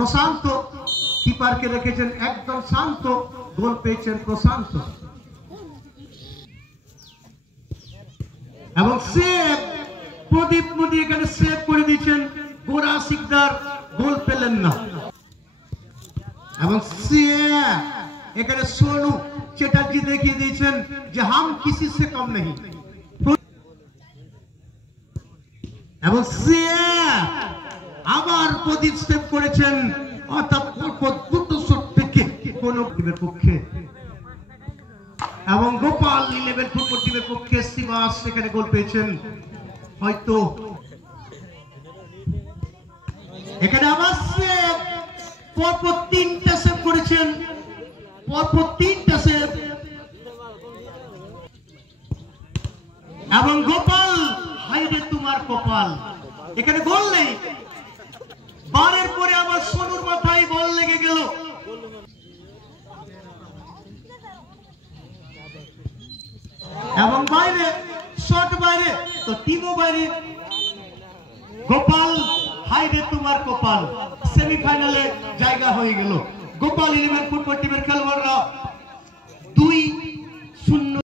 প্রশান্ত কিপারকে রেখেছেন একদম শান্ত, গোল পেয়েছেন প্রশান্ত। এবং সেভ প্রদীপ মোদী এখানে সেভ করে দিয়েছেন, গোরা সিকদার গোল পেলেন না। এবং এখানে সোনু চ্যাটার্জি দেখিয়ে দিয়েছেন যে হাম কিসি সে কম নেই। এবং আবার প্রদীপ সেভ করেছেন, অর্থাৎ দুটো শট থেকে কোন টিমের পক্ষে। এবং গোপাল 11 ফুটবল টিমের পক্ষে শিবাস সেখানে গোল পেয়েছেন। হয়তো এখানে আবার সেভ, পরপর 3টা সেভ করেছেন, পরপর 3টা সেভ। এবং গোপাল হাইরে তোমার কপাল, এখানে গোল নেই। বারের পরে আবার সোনুর মাথায় বল লেগে গেল। এবং বাইরে শট, বাইরে তো টিমও বাইরে। গোপাল হাইরে তোমার কপাল, সেমিফাইনালে জায়গা হয়ে গেল। গোপাল 11 ফুটবল টিমের খেলোয়াড়রা 2-0